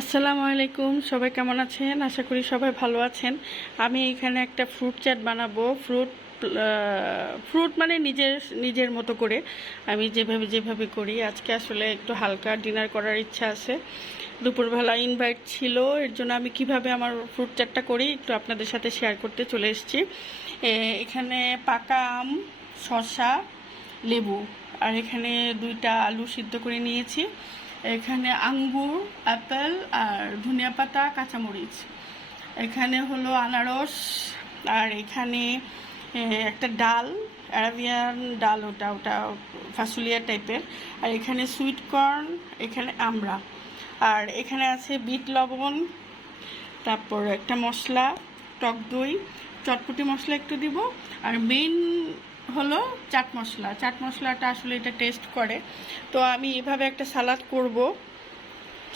আসসালামু আলাইকুম, সবাই কেমন আছেন? আশা করি সবাই ভালো আছেন। আমি এখানে একটা ফ্রুট চাট বানাবো। ফ্রুট ফ্রুট মানে নিজের নিজের মতো করে। আমি যেভাবে যেভাবে করি। আজকে আসলে একটু হালকা ডিনার করার ইচ্ছা আছে। দুপুরবেলা ইনভাইট ছিল। এর জন্য আমি কীভাবে আমার ফ্রুট চাটটা করি একটু আপনাদের সাথে শেয়ার করতে চলে এসেছি। এখানে পাকা আম, শসা, লেবু। আর এখানে দুইটা আলু সিদ্ধ করে নিয়েছি। এখানে আঙ্গুর অ্যাপেল আর ধনিয়া পাতা, কাঁচামরিচ। এখানে হলো আনারস, আর এখানে একটা ডাল অ্যারাবিয়ান ডাল ওটা ওটা ফাসুলিয়া টাইপের। আর এখানে সুইট কর্ন, এখানে আমড়া আর এখানে আছে বিট লবণ, তারপর একটা মশলা, টক দই, চটপটি মশলা একটু দিব। আর মেইন হলো চাট মশলা। চাট মশলাটা আসলে এটা টেস্ট করে। তো আমি এভাবে একটা সালাদ করব।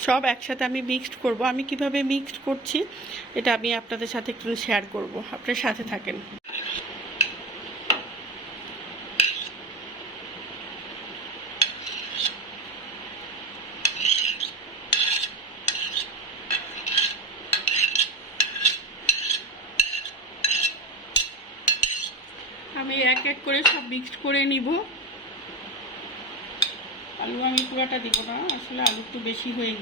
সব একসাথে আমি মিক্সড করব। আমি কীভাবে মিক্সড করছি, এটা আমি আপনাদের সাথে একটু শেয়ার করব। আপনার সাথে থাকেন আমি এক এক করে সব মিক্সড করে নিব। আলু আমি পুরাটা দিব না, আসলে আলু একটু বেশি হয়ে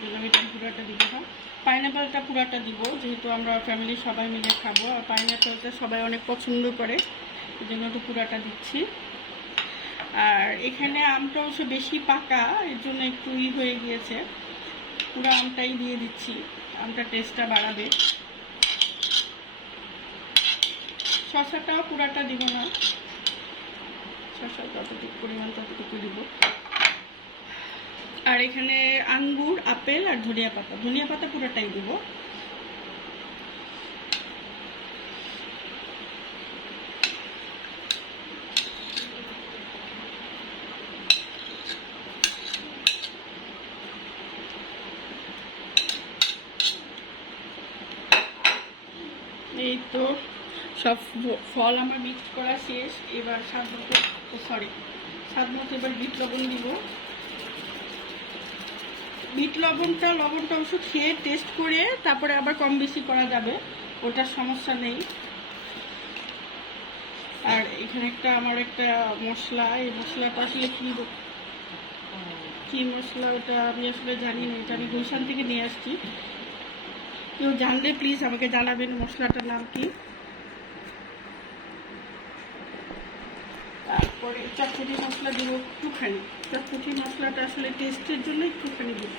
জন্য আমি এটা পুরাটা দিব না। পাইনাপেলটা পুরাটা দিব, যেহেতু আমরা ফ্যামিলি সবাই মিলে খাব, আর পাইনাপেলটা সবাই অনেক পছন্দ করে এই জন্য একটু পুরাটা দিচ্ছি। আর এখানে আমটা অবশ্য বেশি পাকা, এর জন্য একটু ই হয়ে গিয়েছে। পুরো আমটাই দিয়ে দিচ্ছি, আমটা টেস্টটা বাড়াবে। শসাটাও পুরাটা দিব না। শসা যতটুকু পরিমাণ ততটুকু দিব। আর এখানে আঙ্গুর, আপেল আর ধনিয়া পাতা। ধনিয়া পাতা পুরোটাই দিব। এই তো সব ফল আমার মিক্স করা শেষ, এবার স্বাদ মতো সরি স্বাদ মতো এবার বিট লবণ দিব। বিট লবণটা লবণটা অবশ্য খেয়ে টেস্ট করে তারপরে আবার কম বেশি করা যাবে, ওটার সমস্যা নেই। আর এখানে একটা, আমার একটা মশলা, এই মশলাটা আসলে কি কি মশলা ওটা আমি আসলে জানি না, এটা আমি গুলশান থেকে নিয়ে আসছি। কেউ জানলে প্লিজ আমাকে জানাবেন মশলাটার নাম কি। তারপরে চটপটি মশলা দিব একটুখানি। চটপটি মশলাটা আসলে টেস্টের জন্য একটুখানি দিব।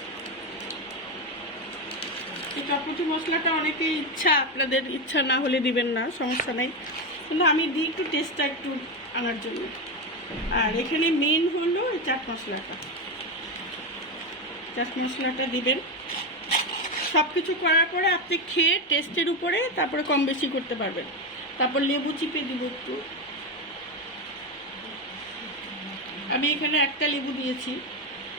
এই চটপটি মশলাটা অনেকেই ইচ্ছা, আপনাদের ইচ্ছা না হলে দিবেন না, সমস্যা নাই। কিন্তু আমি দিই একটু টেস্টটা একটু আনার জন্য। আর এখানে মেন হলো চাট মশলাটা। চাট মশলাটা দিবেন। সব কিছু করার পরে আপনি খেয়ে টেস্টের উপরে তারপরে কম বেশি করতে পারবেন। তারপর লেবু চিপে দিব একটু। আমি এখানে একটা লেবু দিয়েছি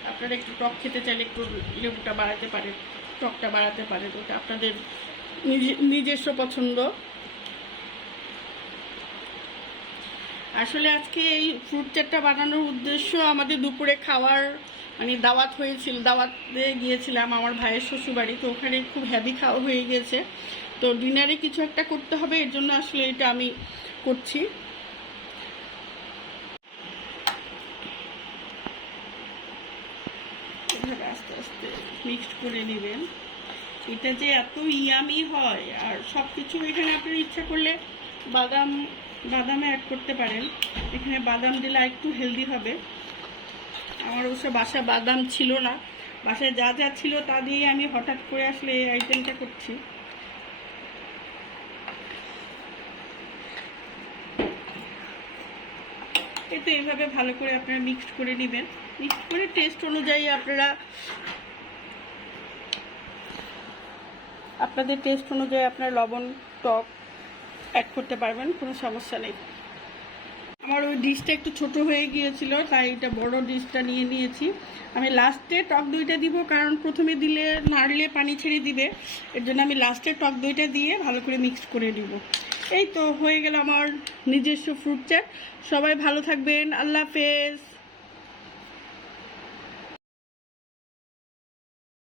আপনারা একটু টক খেতে চাইলে একটু লেবুটা বাড়াতে পারেন, টকটা বাড়াতে পারেন, ওটা আপনাদের নিজে- নিজস্ব পছন্দ। আসলে আজকে এই ফ্রুট চাটটা বানানোর উদ্দেশ্য আমাদের দুপুরে খাওয়ার মানে দাওয়াত হয়েছিল, দাওয়াতে গিয়েছিলাম আমার ভাইয়ের শ্বশুরবাড়ি, তো ওখানে খুব হ্যাভি খাওয়া হয়ে গিয়েছে তো ডিনারে কিছু একটা করতে হবে, এর জন্য আসলে এটা আমি করছি। এভাবে আস্তে আস্তে মিক্সড করে নেবেন। এটা যে এত ইয়ামি হয়, আর সব কিছু এখানে আপনার ইচ্ছা করলে বাদাম বাদামে অ্যাড করতে পারেন। এখানে বাদাম দিলে একটু হেলদি হবে। আমার অবশ্য বাসা বাদাম ছিল না। বাসায় যা যা ছিল তা দিয়ে আমি হঠাৎ করে আসলে এই আইটেমটা করছি। এই তো এইভাবে ভালো করে আপনারা মিক্সড করে নেবেন। মিক্সড করে টেস্ট অনুযায়ী আপনারা আপনাদের টেস্ট অনুযায়ী আপনার লবণ, টক অ্যাড করতে পারবেন, কোনো সমস্যা নেই। আমার ওই ডিশটা একটু ছোট হয়ে গিয়েছিল, তাই এটা বড় ডিশটা নিয়ে নিয়েছি। আমি লাস্টে টক দইটা দিব, কারণ প্রথমে দিলে নাড়লে পানি ছেড়ে দিবে। এর জন্য আমি লাস্টে টক দইটা দিয়ে ভালো করে মিক্স করে দিব এই তো হয়ে গেল আমার নিজস্ব ফ্রুট চাট সবাই ভালো থাকবেন। আল্লাহ হাফেজ।